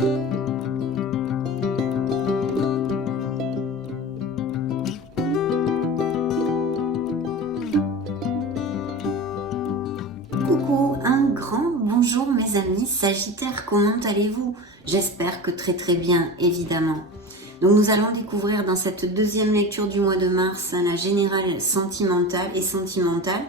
Coucou, un grand bonjour mes amis Sagittaires, comment allez-vous? J'espère que très bien, évidemment. Donc nous allons découvrir dans cette deuxième lecture du mois de mars, la générale sentimentale et sentimentale,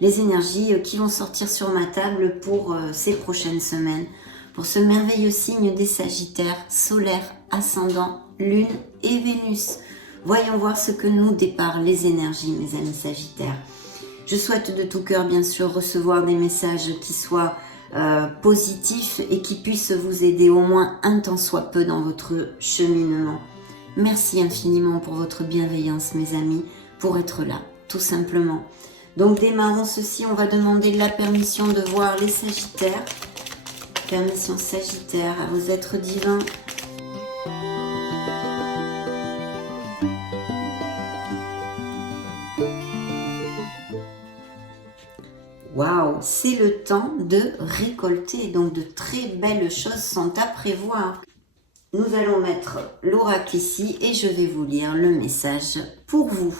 les énergies qui vont sortir sur ma table pour ces prochaines semaines, pour ce merveilleux signe des Sagittaires, solaire, ascendant, lune et Vénus. Voyons voir ce que nous déparent les énergies, mes amis Sagittaires. Je souhaite de tout cœur, bien sûr, recevoir des messages qui soient positifs et qui puissent vous aider au moins un tant soit peu dans votre cheminement. Merci infiniment pour votre bienveillance, mes amis, pour être là, tout simplement. Donc, démarrons ceci. On va demander la permission de voir les Sagittaires. Permission Sagittaire à vos êtres divins. Waouh, c'est le temps de récolter, donc de très belles choses sont à prévoir. Nous allons mettre l'oracle ici et je vais vous lire le message pour vous.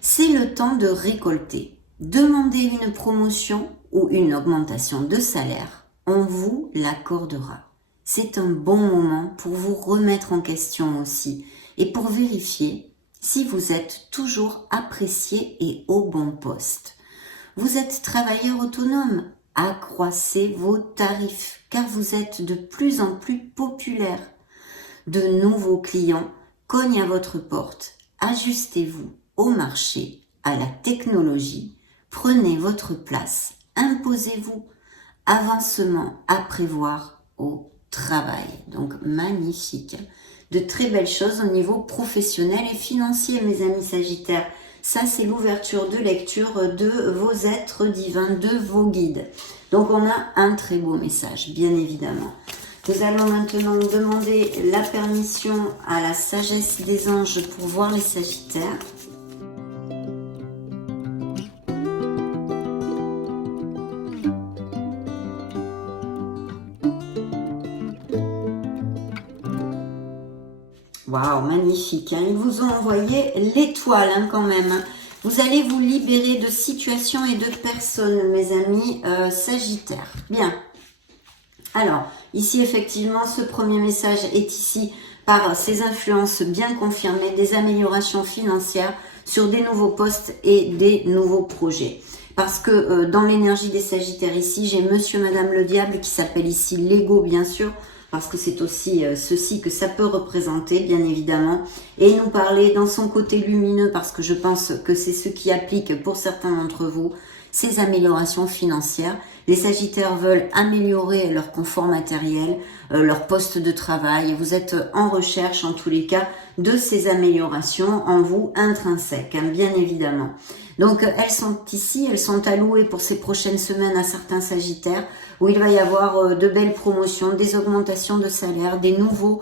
C'est le temps de récolter. Demandez une promotion ou une augmentation de salaire, on vous l'accordera. C'est un bon moment pour vous remettre en question aussi et pour vérifier si vous êtes toujours apprécié et au bon poste. Vous êtes travailleur autonome, accroissez vos tarifs car vous êtes de plus en plus populaire. De nouveaux clients cognent à votre porte. Ajustez-vous au marché, à la technologie. Prenez votre place, imposez-vous. Avancement à prévoir au travail. Donc magnifique. De très belles choses au niveau professionnel et financier, mes amis Sagittaires. Ça, c'est l'ouverture de lecture de vos êtres divins, de vos guides. Donc, on a un très beau message, bien évidemment. Nous allons maintenant demander la permission à la sagesse des anges pour voir les Sagittaires. Waouh, magnifique, hein. Ils vous ont envoyé l'étoile quand même. Vous allez vous libérer de situations et de personnes, mes amis Sagittaires. Bien. Alors, ici, effectivement, ce premier message est ici par ces influences bien confirmées, des améliorations financières sur des nouveaux postes et des nouveaux projets. Parce que dans l'énergie des Sagittaires ici, j'ai Monsieur, Madame le Diable qui s'appelle ici l'ego, bien sûr, parce que c'est aussi ceci que ça peut représenter, bien évidemment, et nous parler dans son côté lumineux, parce que je pense que c'est ce qui applique pour certains d'entre vous, ces améliorations financières. Les Sagittaires veulent améliorer leur confort matériel, leur poste de travail. Vous êtes en recherche, en tous les cas, de ces améliorations en vous intrinsèques, hein, bien évidemment. Donc, elles sont ici, elles sont allouées pour ces prochaines semaines à certains Sagittaires, où il va y avoir de belles promotions, des augmentations de salaire, des nouveaux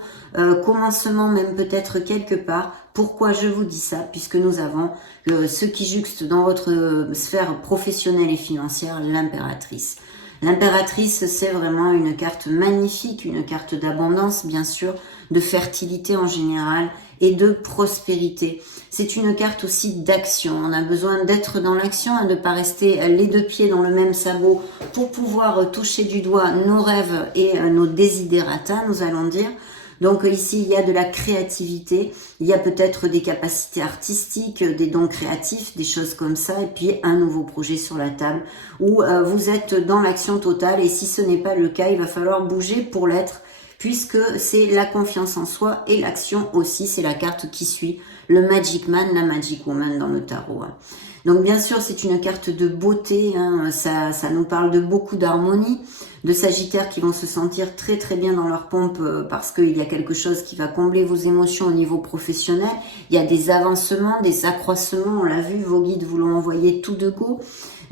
commencements, même peut-être quelque part. Pourquoi je vous dis ça? Puisque nous avons ce qui juxte dans votre sphère professionnelle et financière, l'impératrice. L'impératrice, c'est vraiment une carte magnifique, une carte d'abondance, bien sûr, de fertilité en général et de prospérité. C'est une carte aussi d'action. On a besoin d'être dans l'action, de ne pas rester les deux pieds dans le même sabot pour pouvoir toucher du doigt nos rêves et nos desiderata, nous allons dire. Donc ici, il y a de la créativité, il y a peut-être des capacités artistiques, des dons créatifs, des choses comme ça, et puis un nouveau projet sur la table où vous êtes dans l'action totale, et si ce n'est pas le cas, il va falloir bouger pour l'être, puisque c'est la confiance en soi et l'action aussi, c'est la carte qui suit le Magic Man, la Magic Woman dans le tarot. Donc bien sûr, c'est une carte de beauté, hein, ça nous parle de beaucoup d'harmonie, de Sagittaires qui vont se sentir très bien dans leur pompe parce qu'il y a quelque chose qui va combler vos émotions au niveau professionnel. Il y a des avancements, des accroissements, on l'a vu, vos guides vous l'ont envoyé tout de go.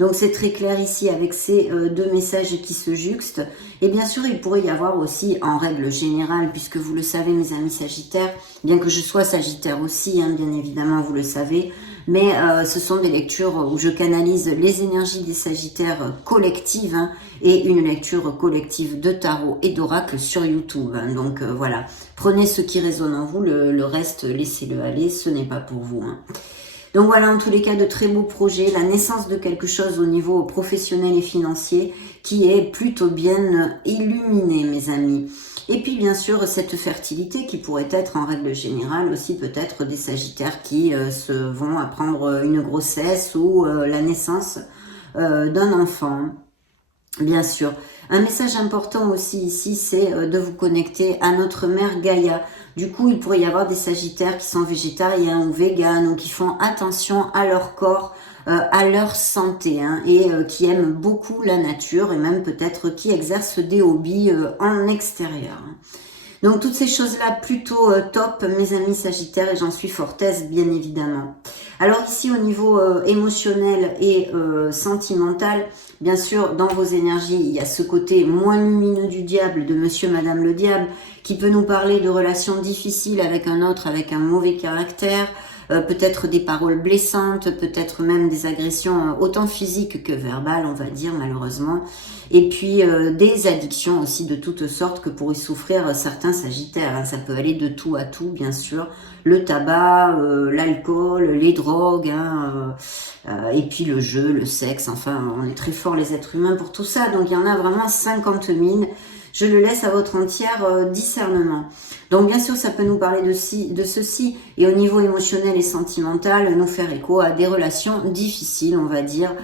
Donc c'est très clair ici avec ces deux messages qui se juxtent. Et bien sûr, il pourrait y avoir aussi, en règle générale, puisque vous le savez mes amis Sagittaires, bien que je sois Sagittaire aussi, hein, bien évidemment vous le savez, mais ce sont des lectures où je canalise les énergies des Sagittaires collectives, hein, et une lecture collective de tarot et d'oracle sur YouTube. Hein. Donc voilà, prenez ce qui résonne en vous, le reste, laissez-le aller, ce n'est pas pour vous. Hein. Donc voilà, en tous les cas, de très beaux projets, la naissance de quelque chose au niveau professionnel et financier qui est plutôt bien illuminé, mes amis. Et puis bien sûr, cette fertilité qui pourrait être en règle générale aussi peut-être des Sagittaires qui se vont apprendre une grossesse ou la naissance d'un enfant. Bien sûr. Un message important aussi ici, c'est de vous connecter à notre mère Gaïa. Du coup, il pourrait y avoir des Sagittaires qui sont végétariens ou véganes ou qui font attention à leur corps, à leur santé, hein, et qui aiment beaucoup la nature et même peut-être qui exercent des hobbies en extérieur. Donc toutes ces choses-là plutôt top, mes amis Sagittaires, et j'en suis fortaise bien évidemment. Alors ici au niveau émotionnel et sentimental, bien sûr dans vos énergies, il y a ce côté moins lumineux du diable, de monsieur, madame le diable, qui peut nous parler de relations difficiles avec un autre, avec un mauvais caractère, peut-être des paroles blessantes, peut-être même des agressions autant physiques que verbales, on va dire malheureusement. Et puis des addictions aussi de toutes sortes que pourraient souffrir certains Sagittaires. Hein. Ça peut aller de tout à tout, bien sûr. Le tabac, l'alcool, les drogues, hein, et puis le jeu, le sexe. Enfin, on est très forts les êtres humains pour tout ça. Donc il y en a vraiment 50 000. Je le laisse à votre entière discernement. Donc bien sûr, ça peut nous parler de ceci, et au niveau émotionnel et sentimental, nous faire écho à des relations difficiles, on va dire,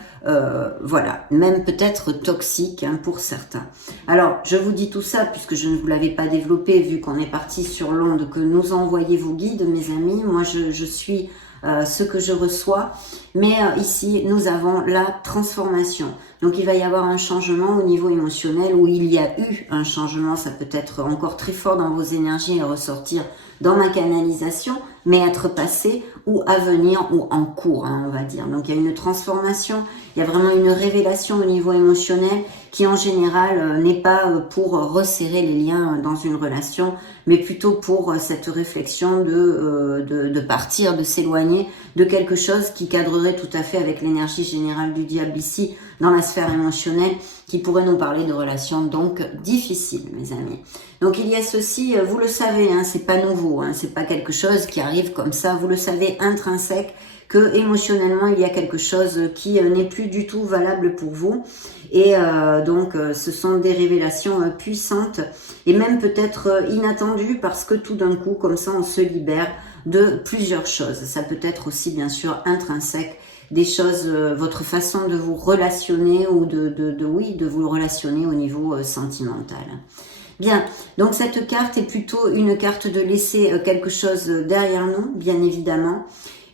voilà, même peut-être toxiques, hein, pour certains. Alors, je vous dis tout ça puisque je ne vous l'avais pas développé, vu qu'on est parti sur l'onde que nous envoyez vos guides, mes amis. Moi, je suis ce que je reçois, mais ici nous avons la transformation. Donc il va y avoir un changement au niveau émotionnel, où il y a eu un changement. Ça peut être encore très fort dans vos énergies et ressortir dans ma canalisation, mais être passé ou à venir ou en cours, hein, on va dire. Donc il y a une transformation, il y a vraiment une révélation au niveau émotionnel qui en général n'est pas pour resserrer les liens dans une relation, mais plutôt pour cette réflexion de partir, de s'éloigner de quelque chose qui cadrerait tout à fait avec l'énergie générale du diable ici, dans la sphère émotionnelle, qui pourrait nous parler de relations donc difficiles, mes amis. Donc il y a ceci, vous le savez, hein, c'est pas nouveau, hein, c'est pas quelque chose qui arrive comme ça, vous le savez intrinsèque, que émotionnellement il y a quelque chose qui n'est plus du tout valable pour vous, et donc ce sont des révélations puissantes et même peut-être inattendues, parce que tout d'un coup comme ça on se libère de plusieurs choses. Ça peut être aussi bien sûr intrinsèque, des choses, votre façon de vous relationner ou de vous relationner au niveau sentimental. Bien, donc cette carte est plutôt une carte de laisser quelque chose derrière nous, bien évidemment,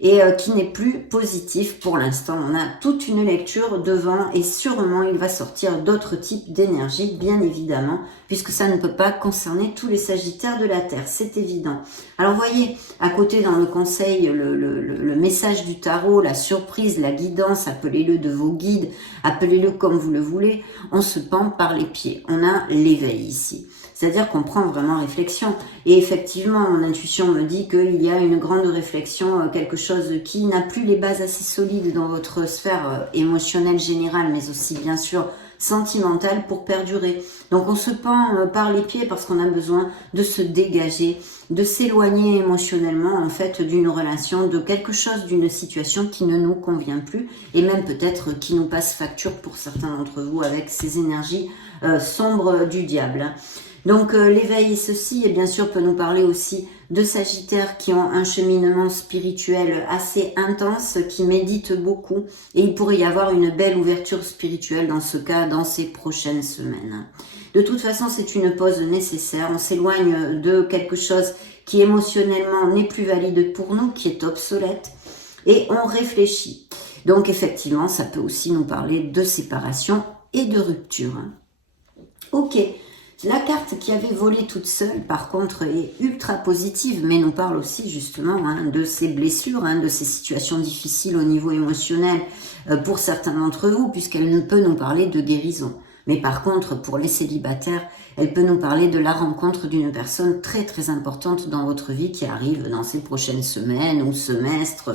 et qui n'est plus positif pour l'instant. On a toute une lecture devant et sûrement il va sortir d'autres types d'énergie, bien évidemment, puisque ça ne peut pas concerner tous les Sagittaires de la Terre, c'est évident. Alors voyez, à côté dans le conseil, le message du tarot, la surprise, la guidance, appelez-le de vos guides, appelez-le comme vous le voulez, on se pend par les pieds. On a l'éveil ici. C'est-à-dire qu'on prend vraiment réflexion. Et effectivement, mon intuition me dit qu'il y a une grande réflexion, quelque chose qui n'a plus les bases assez solides dans votre sphère émotionnelle générale, mais aussi bien sûr sentimentale, pour perdurer. Donc on se pend par les pieds parce qu'on a besoin de se dégager, de s'éloigner émotionnellement en fait d'une relation, de quelque chose, d'une situation qui ne nous convient plus, et même peut-être qui nous passe facture pour certains d'entre vous avec ces énergies sombres du diable. Donc l'éveil et ceci, et bien sûr, peut nous parler aussi de Sagittaires qui ont un cheminement spirituel assez intense, qui méditent beaucoup, et il pourrait y avoir une belle ouverture spirituelle dans ce cas, dans ces prochaines semaines. De toute façon, c'est une pause nécessaire, on s'éloigne de quelque chose qui émotionnellement n'est plus valide pour nous, qui est obsolète, et on réfléchit. Donc effectivement, ça peut aussi nous parler de séparation et de rupture. Ok. La carte qui avait volé toute seule, par contre, est ultra positive, mais nous parle aussi justement de ces blessures, de ces situations difficiles au niveau émotionnel pour certains d'entre vous, puisqu'elle ne peut nous parler de guérison. Mais par contre, pour les célibataires, elle peut nous parler de la rencontre d'une personne très très importante dans votre vie qui arrive dans ces prochaines semaines ou semestres,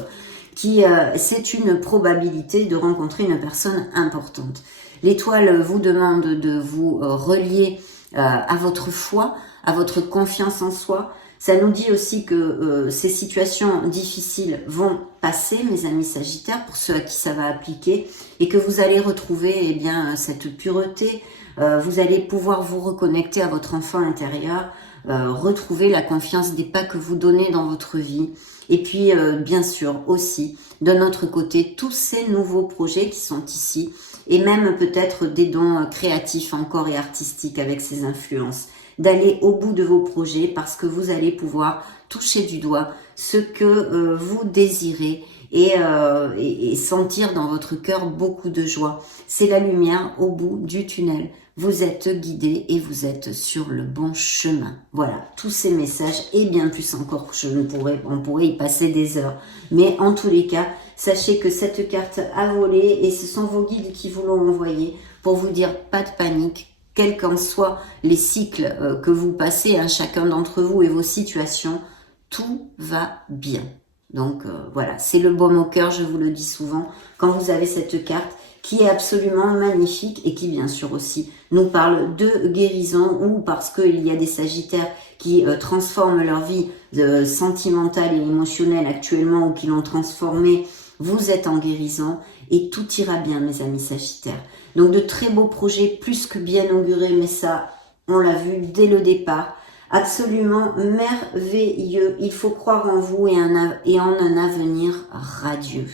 c'est une probabilité de rencontrer une personne importante. L'étoile vous demande de vous relier à votre foi, à votre confiance en soi. Ça nous dit aussi que ces situations difficiles vont passer, mes amis Sagittaires, pour ceux à qui ça va appliquer, et que vous allez retrouver eh bien cette pureté. Vous allez pouvoir vous reconnecter à votre enfant intérieur, retrouver la confiance des pas que vous donnez dans votre vie. Et puis, bien sûr, aussi, de notre côté, tous ces nouveaux projets qui sont ici, et même peut-être des dons créatifs encore et artistiques avec ces influences. D'aller au bout de vos projets parce que vous allez pouvoir toucher du doigt ce que vous désirez et sentir dans votre cœur beaucoup de joie. C'est la lumière au bout du tunnel. Vous êtes guidé et vous êtes sur le bon chemin. Voilà, tous ces messages et bien plus encore, on pourrait y passer des heures. Mais en tous les cas, sachez que cette carte a volé et ce sont vos guides qui vous l'ont envoyé pour vous dire pas de panique. Quels qu'en soient les cycles que vous passez, hein, chacun d'entre vous et vos situations, tout va bien. Donc voilà, c'est le baume au cœur, je vous le dis souvent, quand vous avez cette carte qui est absolument magnifique et qui bien sûr aussi nous parle de guérison ou parce qu'il y a des Sagittaires qui transforment leur vie sentimentale et émotionnelle actuellement ou qui l'ont transformée. Vous êtes en guérison et tout ira bien, mes amis Sagittaires. Donc de très beaux projets, plus que bien augurés, mais ça, on l'a vu dès le départ. Absolument merveilleux. Il faut croire en vous et en un avenir radieux.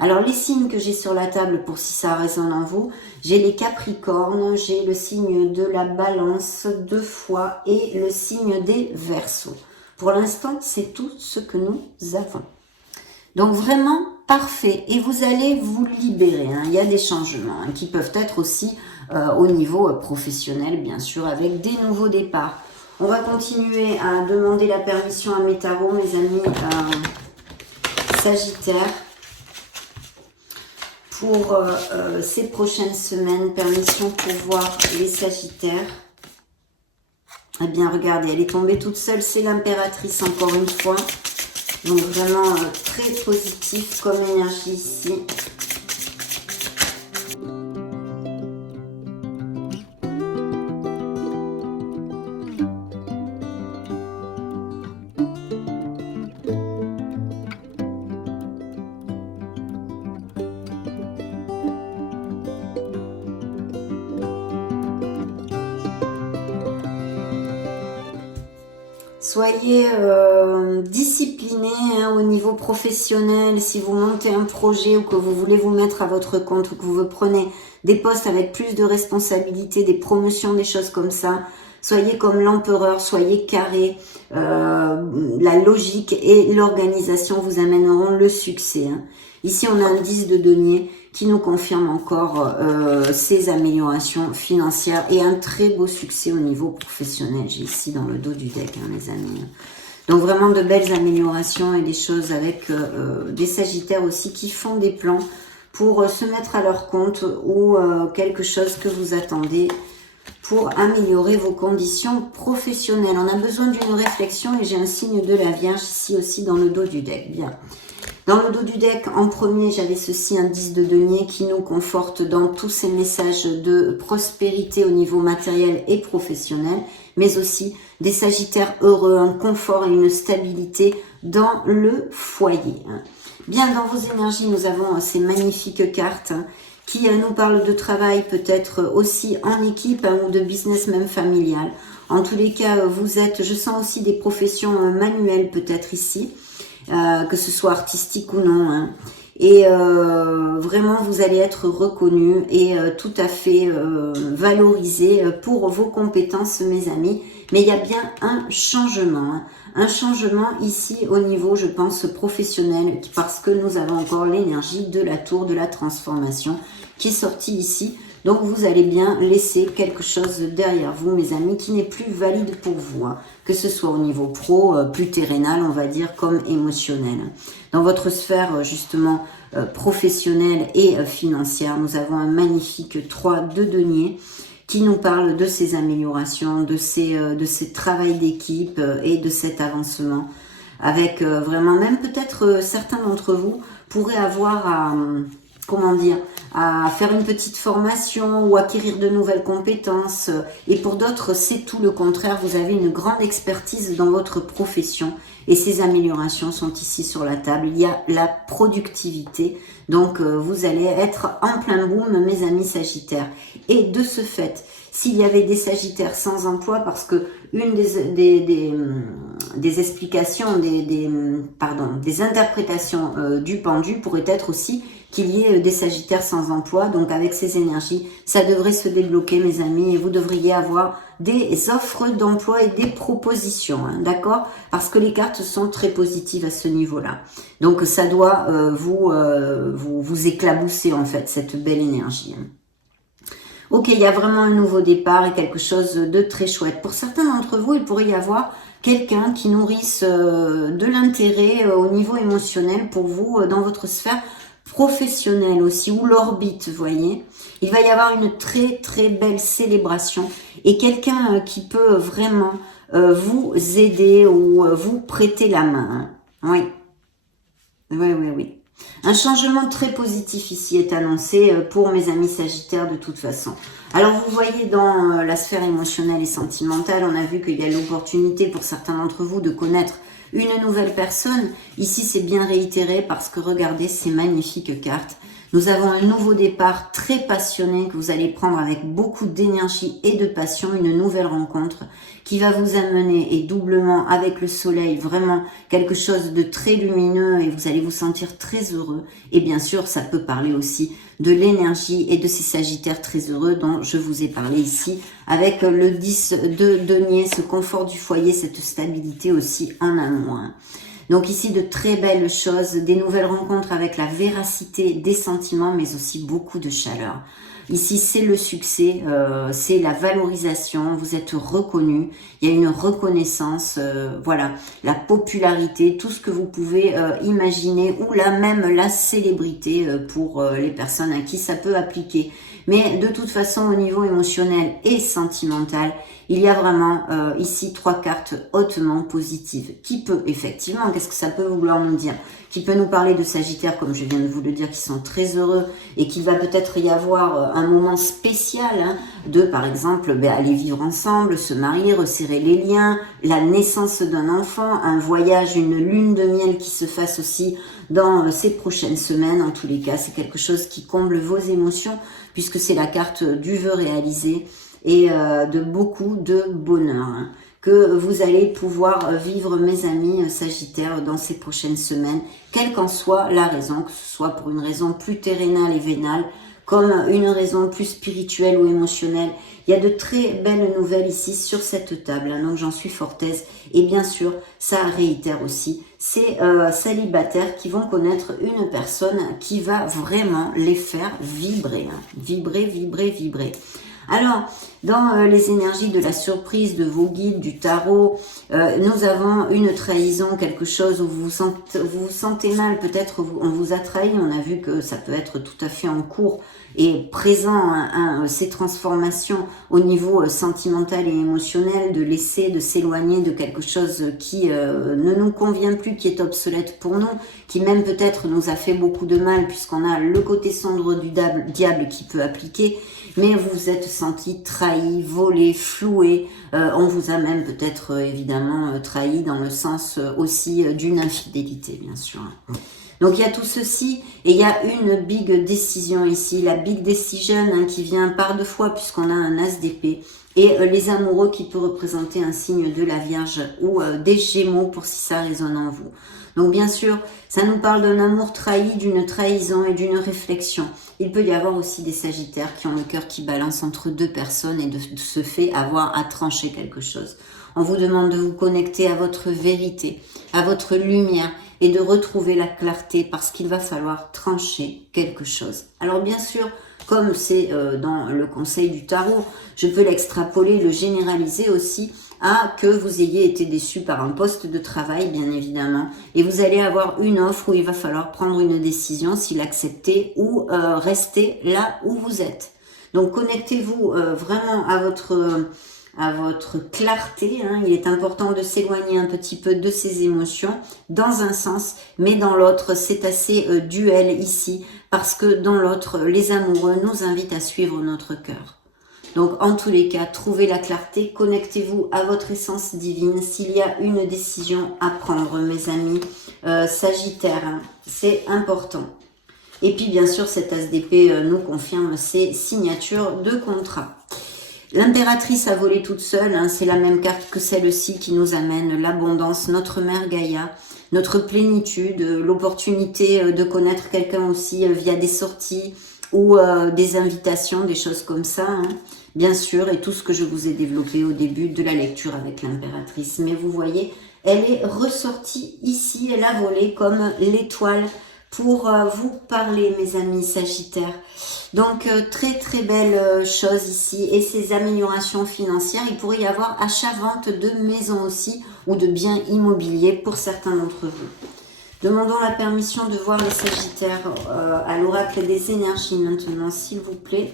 Alors les signes que j'ai sur la table pour si ça résonne en vous, j'ai les Capricornes, j'ai le signe de la Balance, de Foie et le signe des Verseaux. Pour l'instant, c'est tout ce que nous avons. Donc vraiment parfait et vous allez vous libérer. Hein. Il y a des changements qui peuvent être aussi au niveau professionnel, bien sûr, avec des nouveaux départs. On va continuer à demander la permission à mes tarots, mes amis Sagittaires, pour ces prochaines semaines. Permission pour voir les Sagittaires. Eh bien, regardez, elle est tombée toute seule. C'est l'impératrice, encore une fois. Donc, vraiment très positif comme énergie ici. Soyez disciplinés hein, au niveau professionnel. Si vous montez un projet ou que vous voulez vous mettre à votre compte ou que vous prenez des postes avec plus de responsabilités, des promotions, des choses comme ça, soyez comme l'empereur, soyez carré. La logique et l'organisation vous amèneront le succès. Hein. Ici, on a un 10 de denier qui nous confirme encore ces améliorations financières et un très beau succès au niveau professionnel. J'ai ici dans le dos du deck, hein, mes amis. Donc vraiment de belles améliorations et des choses avec des Sagittaires aussi qui font des plans pour se mettre à leur compte ou quelque chose que vous attendez pour améliorer vos conditions professionnelles. On a besoin d'une réflexion et j'ai un signe de la Vierge ici aussi dans le dos du deck. Bien. Dans le dos du deck, en premier, j'avais ceci, un 10 de denier qui nous conforte dans tous ces messages de prospérité au niveau matériel et professionnel, mais aussi des Sagittaires heureux, un confort et une stabilité dans le foyer. Bien, dans vos énergies, nous avons ces magnifiques cartes qui nous parlent de travail, peut-être aussi en équipe ou de business même familial. En tous les cas, vous êtes, je sens aussi des professions manuelles peut-être ici. Que ce soit artistique ou non. Hein. Et vraiment, vous allez être reconnu et tout à fait valorisé pour vos compétences, mes amis. Mais il y a bien un changement. Hein. Un changement ici au niveau, je pense, professionnel, parce que nous avons encore l'énergie de la tour de la transformation qui est sortie ici. Donc, vous allez bien laisser quelque chose derrière vous, mes amis, qui n'est plus valide pour vous. Hein. Que ce soit au niveau pro, plus terrénal, on va dire, comme émotionnel. Dans votre sphère, justement, professionnelle et financière, nous avons un magnifique 3 de denier qui nous parle de ces améliorations, de ces travails d'équipe et de cet avancement. Avec vraiment, même peut-être certains d'entre vous pourraient avoir à, comment dire, à faire une petite formation ou acquérir de nouvelles compétences. Et pour d'autres, c'est tout le contraire. Vous avez une grande expertise dans votre profession et ces améliorations sont ici sur la table. Il y a la productivité. Donc, vous allez être en plein boom, mes amis Sagittaires. Et de ce fait, s'il y avait des Sagittaires sans emploi, parce que une des explications, des interprétations du pendu pourrait être aussi qu'il y ait des Sagittaires sans emploi. Donc avec ces énergies, ça devrait se débloquer, mes amis, et vous devriez avoir des offres d'emploi et des propositions, hein, d'accord? Parce que les cartes sont très positives à ce niveau-là. Donc ça doit vous éclabousser en fait, cette belle énergie. Hein. Ok, il y a vraiment un nouveau départ et quelque chose de très chouette. Pour certains d'entre vous, il pourrait y avoir quelqu'un qui nourrisse de l'intérêt au niveau émotionnel pour vous dans votre sphère professionnelle aussi, ou l'orbite, vous voyez. Il va y avoir une très très belle célébration et quelqu'un qui peut vraiment vous aider ou vous prêter la main. Hein. Oui. Oui. Un changement très positif ici est annoncé pour mes amis Sagittaires de toute façon. Alors vous voyez dans la sphère émotionnelle et sentimentale, on a vu qu'il y a l'opportunité pour certains d'entre vous de connaître une nouvelle personne. Ici c'est bien réitéré parce que regardez ces magnifiques cartes. Nous avons un nouveau départ très passionné que vous allez prendre avec beaucoup d'énergie et de passion, une nouvelle rencontre qui va vous amener, et doublement avec le soleil, vraiment quelque chose de très lumineux et vous allez vous sentir très heureux. Et bien sûr, ça peut parler aussi de l'énergie et de ces Sagittaires très heureux dont je vous ai parlé ici, avec le 10 de denier, ce confort du foyer, cette stabilité aussi en amour. Donc ici, de très belles choses, des nouvelles rencontres avec la véracité des sentiments, mais aussi beaucoup de chaleur. Ici, c'est le succès, c'est la valorisation, vous êtes reconnu, il y a une reconnaissance, voilà, la popularité, tout ce que vous pouvez imaginer, ou là même la célébrité pour les personnes à qui ça peut appliquer. Mais de toute façon, au niveau émotionnel et sentimental, il y a vraiment ici 3 cartes hautement positives. Qui peut, effectivement, qu'est-ce que ça peut vouloir nous dire? Qui peut nous parler de Sagittaires, comme je viens de vous le dire, qui sont très heureux et qu'il va peut-être y avoir un moment spécial hein, de, par exemple, aller vivre ensemble, se marier, resserrer les liens, la naissance d'un enfant, un voyage, une lune de miel qui se fasse aussi dans ces prochaines semaines. En tous les cas, c'est quelque chose qui comble vos émotions puisque c'est la carte du vœu réalisé et de beaucoup de bonheur hein, que vous allez pouvoir vivre, mes amis Sagittaires, dans ces prochaines semaines, quelle qu'en soit la raison, que ce soit pour une raison plus terrénale et vénale, comme une raison plus spirituelle ou émotionnelle. Il y a de très belles nouvelles ici sur cette table, hein, donc j'en suis fort aise. Et bien sûr, ça réitère aussi ces célibataires qui vont connaître une personne qui va vraiment les faire vibrer, hein, vibrer. Alors, dans les énergies de la surprise, de vos guides, du tarot, nous avons une trahison, quelque chose où vous vous sentez mal, peut-être on vous a trahi, on a vu que ça peut être tout à fait en cours et présent, hein, ces transformations au niveau sentimental et émotionnel, de laisser, de s'éloigner de quelque chose qui ne nous convient plus, qui est obsolète pour nous, qui même peut-être nous a fait beaucoup de mal puisqu'on a le côté sombre du diable qui peut appliquer. Mais vous vous êtes senti trahi, volé, floué. On vous a même peut-être évidemment trahi dans le sens aussi d'une infidélité, bien sûr. Donc il y a tout ceci et il y a une big décision ici, la big decision hein, qui vient par 2 fois puisqu'on a un as d'épée. Et les amoureux qui peut représenter un signe de la Vierge ou des Gémeaux pour si ça résonne en vous. Donc bien sûr, ça nous parle d'un amour trahi, d'une trahison et d'une réflexion. Il peut y avoir aussi des Sagittaires qui ont le cœur qui balance entre 2 personnes et de ce fait avoir à trancher quelque chose. On vous demande de vous connecter à votre vérité, à votre lumière et de retrouver la clarté parce qu'il va falloir trancher quelque chose. Alors bien sûr, comme c'est dans le conseil du tarot, je peux l'extrapoler, le généraliser aussi à que vous ayez été déçu par un poste de travail, bien évidemment, et vous allez avoir une offre où il va falloir prendre une décision, si l'accepter ou rester là où vous êtes. Donc connectez-vous vraiment à à votre clarté. Hein. Il est important de s'éloigner un petit peu de ses émotions dans un sens, mais dans l'autre, c'est assez duel ici, parce que dans l'autre, les amoureux nous invitent à suivre notre cœur. Donc, en tous les cas, trouvez la clarté, connectez-vous à votre essence divine. S'il y a une décision à prendre, mes amis, Sagittaire, hein, c'est important. Et puis, bien sûr, cet as d'épée nous confirme ces signatures de contrat. L'impératrice a volé toute seule, hein, c'est la même carte que celle-ci qui nous amène l'abondance, notre mère Gaïa, notre plénitude, l'opportunité de connaître quelqu'un aussi via des sorties ou des invitations, des choses comme ça, hein, bien sûr, et tout ce que je vous ai développé au début de la lecture avec l'impératrice. Mais vous voyez, elle est ressortie ici, elle a volé comme l'étoile pour vous parler, mes amis Sagittaires. Donc, très belle chose ici. Et ces améliorations financières, il pourrait y avoir achat-vente de maisons aussi ou de biens immobiliers pour certains d'entre vous. Demandons la permission de voir les Sagittaires à l'oracle des énergies maintenant, s'il vous plaît.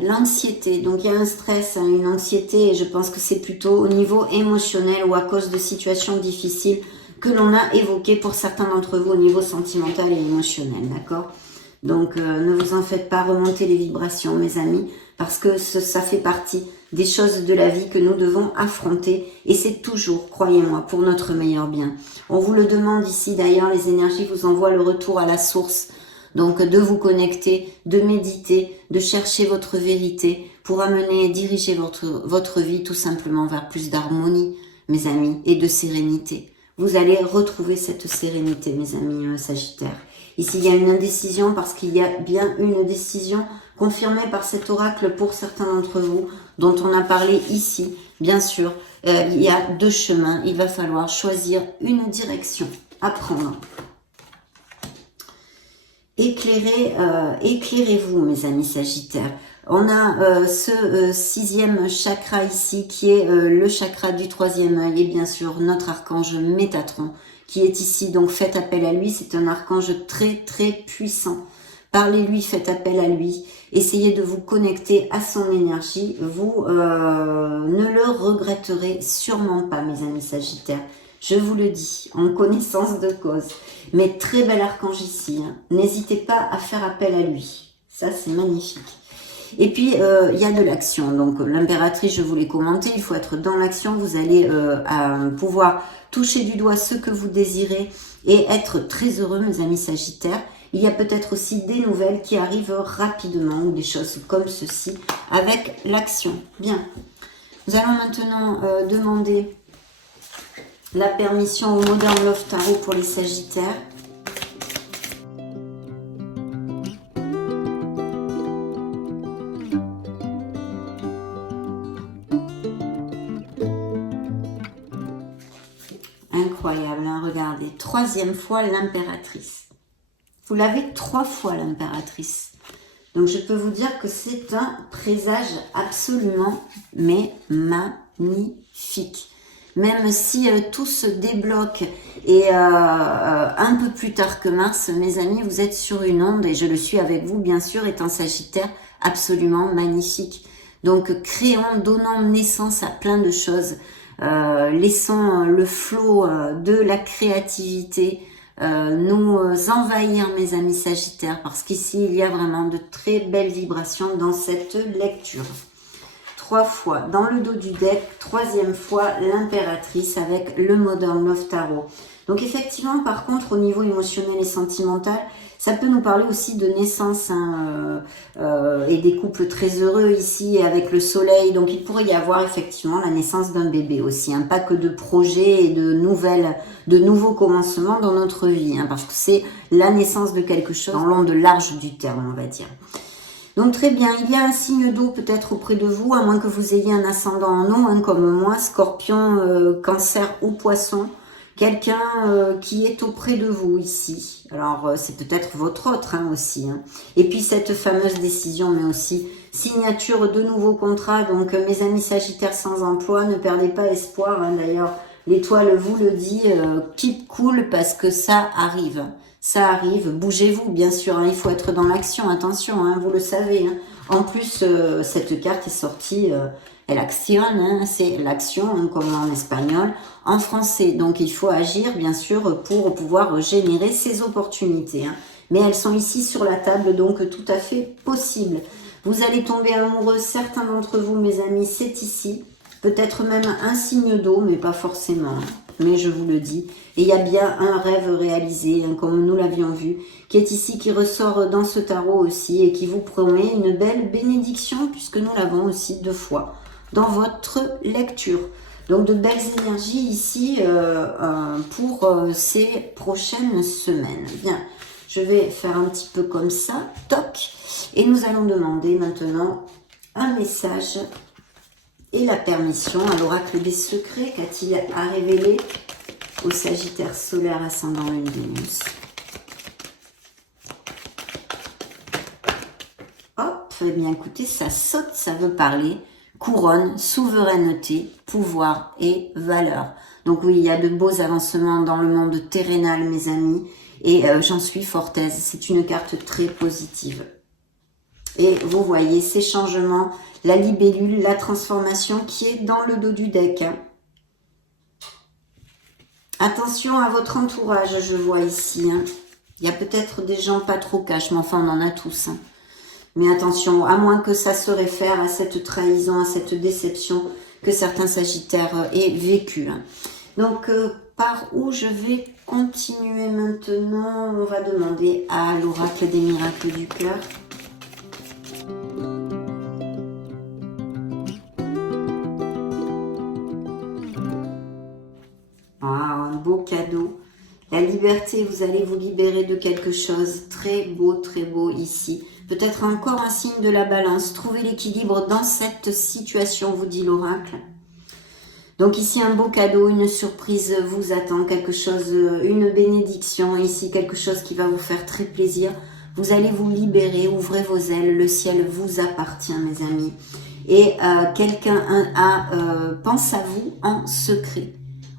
L'anxiété, donc il y a un stress, hein, une anxiété, et je pense que c'est plutôt au niveau émotionnel ou à cause de situations difficiles que l'on a évoquées pour certains d'entre vous au niveau sentimental et émotionnel, d'accord? Donc ne vous en faites pas, remonter les vibrations, mes amis, parce que ça fait partie des choses de la vie que nous devons affronter, et c'est toujours, croyez-moi, pour notre meilleur bien. On vous le demande ici, d'ailleurs, les énergies vous envoient le retour à la source. Donc de vous connecter, de méditer, de chercher votre vérité pour amener et diriger votre vie tout simplement vers plus d'harmonie, mes amis, et de sérénité. Vous allez retrouver cette sérénité, mes amis Sagittaires. Ici, il y a une indécision parce qu'il y a bien une décision confirmée par cet oracle pour certains d'entre vous, dont on a parlé ici. Bien sûr, il y a deux chemins. Il va falloir choisir une direction à prendre. Éclairez-vous, mes amis Sagittaires. On a ce sixième chakra ici qui est le chakra du troisième œil et bien sûr notre archange Métatron qui est ici. Donc faites appel à lui, c'est un archange très puissant. Parlez-lui, faites appel à lui. Essayez de vous connecter à son énergie. Vous ne le regretterez sûrement pas, mes amis Sagittaires. Je vous le dis, en connaissance de cause. Mais très bel archange ici. Hein. N'hésitez pas à faire appel à lui. Ça, c'est magnifique. Et puis, il y a de l'action. Donc, l'impératrice, je vous l'ai commenté. Il faut être dans l'action. Vous allez pouvoir toucher du doigt ce que vous désirez et être très heureux, mes amis Sagittaires. Il y a peut-être aussi des nouvelles qui arrivent rapidement ou des choses comme ceci avec l'action. Bien. Nous allons maintenant demander la permission au Modern Love Tarot pour les Sagittaires. Incroyable, hein, regardez. Troisième fois l'impératrice. Vous l'avez 3 fois l'impératrice. Donc je peux vous dire que c'est un présage absolument mais magnifique. Même si tout se débloque et un peu plus tard que Mars, mes amis, vous êtes sur une onde, et je le suis avec vous, bien sûr, étant Sagittaire, absolument magnifique. Donc, créons, donnons naissance à plein de choses. Laissons le flot de la créativité nous envahir, mes amis Sagittaires, parce qu'ici, il y a vraiment de très belles vibrations dans cette lecture. 3 fois dans le dos du deck, 3e fois l'impératrice avec le Modern Love Tarot. Donc effectivement, par contre, au niveau émotionnel et sentimental, ça peut nous parler aussi de naissance hein, et des couples très heureux ici avec le soleil. Donc il pourrait y avoir effectivement la naissance d'un bébé aussi, hein, pas que de projets et de nouveaux commencements dans notre vie, hein, parce que c'est la naissance de quelque chose dans l'onde large du terme, on va dire. Donc très bien, il y a un signe d'eau peut-être auprès de vous, à moins que vous ayez un ascendant en eau, hein, comme moi, Scorpion, Cancer ou Poisson. quelqu'un qui est auprès de vous ici. Alors, c'est peut-être votre autre aussi. Hein. Et puis, cette fameuse décision, mais aussi signature de nouveaux contrats. Donc, mes amis Sagittaires sans emploi, ne perdez pas espoir. Hein. D'ailleurs, l'étoile vous le dit, keep cool parce que ça arrive. Ça arrive. Bougez-vous, bien sûr. Hein. Il faut être dans l'action. Attention, hein, vous le savez. Hein. En plus, cette carte est sortie... elle actionne, hein, c'est l'action, hein, comme en espagnol, en français. Donc, il faut agir, bien sûr, pour pouvoir générer ces opportunités. Hein. Mais elles sont ici sur la table, donc tout à fait possible. Vous allez tomber amoureux, certains d'entre vous, mes amis, c'est ici. Peut-être même un signe d'eau, mais pas forcément. Mais je vous le dis. Et il y a bien un rêve réalisé, hein, comme nous l'avions vu, qui est ici, qui ressort dans ce tarot aussi, et qui vous promet une belle bénédiction, puisque nous l'avons aussi 2 fois dans votre lecture. Donc de belles énergies ici pour ces prochaines semaines. Bien, je vais faire un petit peu comme ça, toc, et nous allons demander maintenant un message et la permission à l'oracle des secrets. Qu'a-t-il à révéler au Sagittaire solaire ascendant Lune Vénus? Hop, eh bien écoutez, ça saute, ça veut parler. Couronne, souveraineté, pouvoir et valeur. Donc oui, il y a de beaux avancements dans le monde terrénal, mes amis, et j'en suis fort aise. C'est une carte très positive. Et vous voyez ces changements, la libellule, la transformation qui est dans le dos du deck. Hein. Attention à votre entourage, je vois ici. Hein. Il y a peut-être des gens pas trop cash, mais enfin on en a tous. Hein. Mais attention, à moins que ça se réfère à cette trahison, à cette déception que certains Sagittaires aient vécu. Donc, par où je vais continuer maintenant? On va demander à l'oracle des miracles du cœur. Ah, un beau cadeau. La liberté, vous allez vous libérer de quelque chose. Très beau ici. Peut-être encore un signe de la balance. Trouvez l'équilibre dans cette situation, vous dit l'oracle. Donc ici, un beau cadeau, une surprise vous attend. Quelque chose, une bénédiction. Ici, quelque chose qui va vous faire très plaisir. Vous allez vous libérer, ouvrez vos ailes. Le ciel vous appartient, mes amis. Et quelqu'un pense à vous en secret.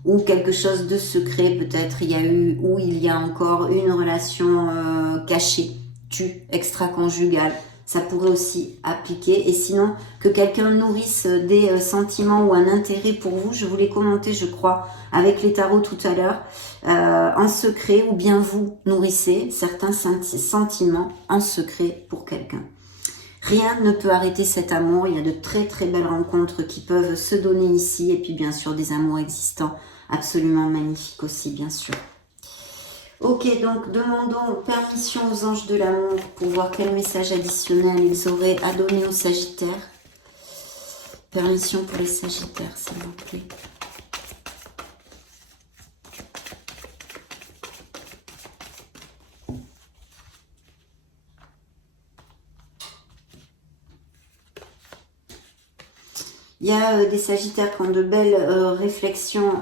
Ou quelque chose de secret, peut-être il y a eu, ou il y a encore une relation cachée, extra-conjugale. Ça pourrait aussi appliquer. Et sinon, que quelqu'un nourrisse des sentiments ou un intérêt pour vous. Je vous l'ai commenté, je crois, avec les tarots tout à l'heure, en secret, ou bien vous nourrissez certains sentiments en secret pour quelqu'un. Rien ne peut arrêter cet amour. Il y a de très belles rencontres qui peuvent se donner ici. Et puis bien sûr des amours existants absolument magnifiques aussi, bien sûr. Ok, donc demandons permission aux anges de l'amour pour voir quel message additionnel ils auraient à donner aux Sagittaires. Permission pour les Sagittaires, s'il vous plaît. Il y a des Sagittaires qui ont de belles réflexions,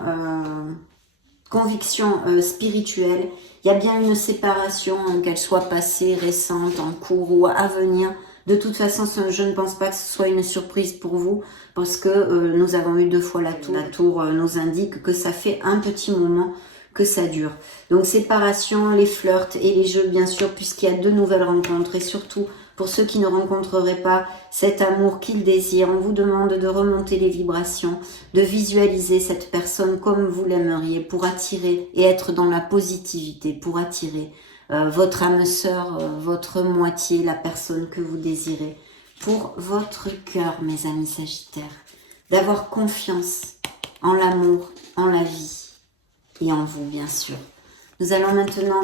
convictions spirituelles. Il y a bien une séparation, qu'elle soit passée, récente, en cours ou à venir. De toute façon, je ne pense pas que ce soit une surprise pour vous, parce que nous avons eu 2 fois la tour. La tour nous indique que ça fait un petit moment que ça dure. Donc séparation, les flirts et les jeux, bien sûr, puisqu'il y a de nouvelles rencontres. Et surtout, pour ceux qui ne rencontreraient pas cet amour qu'ils désirent, on vous demande de remonter les vibrations, de visualiser cette personne comme vous l'aimeriez pour attirer et être dans la positivité, pour attirer votre âme sœur, votre moitié, la personne que vous désirez, pour votre cœur, mes amis Sagittaires, d'avoir confiance en l'amour, en la vie et en vous, bien sûr. Nous allons maintenant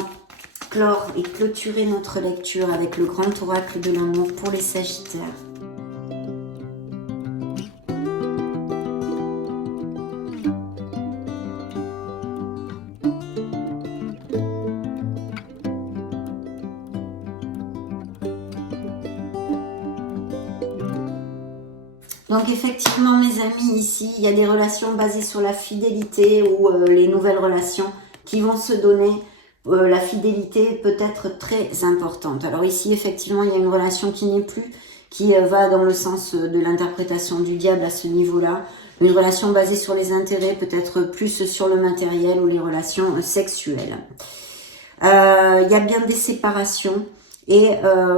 clore et clôturer notre lecture avec le grand oracle de l'amour pour les Sagittaires. Donc effectivement, mes amis, ici, il y a des relations basées sur la fidélité ou les nouvelles relations qui vont se donner. La fidélité peut être très importante. Alors ici, effectivement, il y a une relation qui n'est plus, qui va dans le sens de l'interprétation du diable à ce niveau-là. Une relation basée sur les intérêts, peut-être plus sur le matériel ou les relations sexuelles. Il y a bien des séparations. Et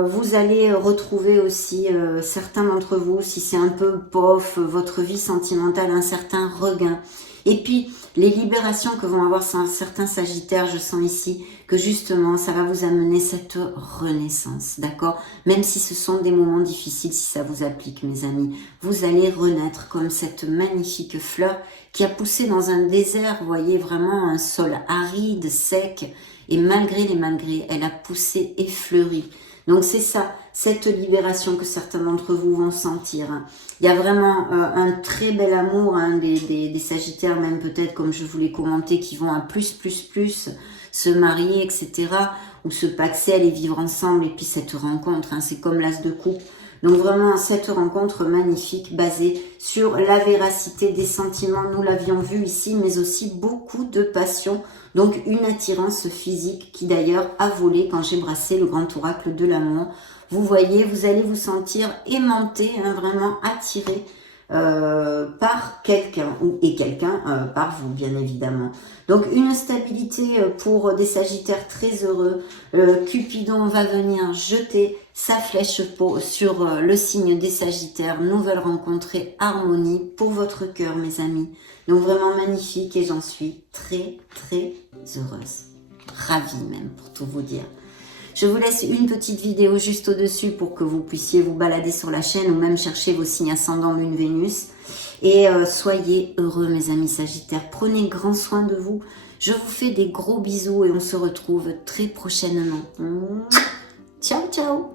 vous allez retrouver aussi, certains d'entre vous, si c'est un peu bof, votre vie sentimentale, un certain regain. Et puis, les libérations que vont avoir certains sagittaires, je sens ici, que justement, ça va vous amener cette renaissance, d'accord? Même si ce sont des moments difficiles, si ça vous applique, mes amis, vous allez renaître comme cette magnifique fleur qui a poussé dans un désert, vous voyez, vraiment un sol aride, sec, et malgré les malgrés, elle a poussé et fleuri. Donc c'est ça, cette libération que certains d'entre vous vont sentir. Il y a vraiment un très bel amour des sagittaires, même peut-être comme je vous l'ai commenté, qui vont à plus, se marier, etc. Ou se paxer, aller vivre ensemble. Et puis cette rencontre, c'est comme l'as de coupe. Donc vraiment cette rencontre magnifique basée sur la véracité des sentiments. Nous l'avions vu ici, mais aussi beaucoup de passion. Donc une attirance physique qui d'ailleurs a volé quand j'ai brassé le grand oracle de l'amour. Vous voyez, vous allez vous sentir aimanté, vraiment attiré par quelqu'un et quelqu'un par vous, bien évidemment. Donc une stabilité pour des sagittaires très heureux. Cupidon va venir jeter sa flèche sur le signe des sagittaires. Nouvelle rencontre et harmonie pour votre cœur, mes amis. Donc vraiment magnifique et j'en suis très heureuse. Ravie même, pour tout vous dire. Je vous laisse une petite vidéo juste au-dessus pour que vous puissiez vous balader sur la chaîne ou même chercher vos signes ascendants Lune, Vénus. Et soyez heureux, mes amis sagittaires. Prenez grand soin de vous. Je vous fais des gros bisous et on se retrouve très prochainement. Ciao, ciao!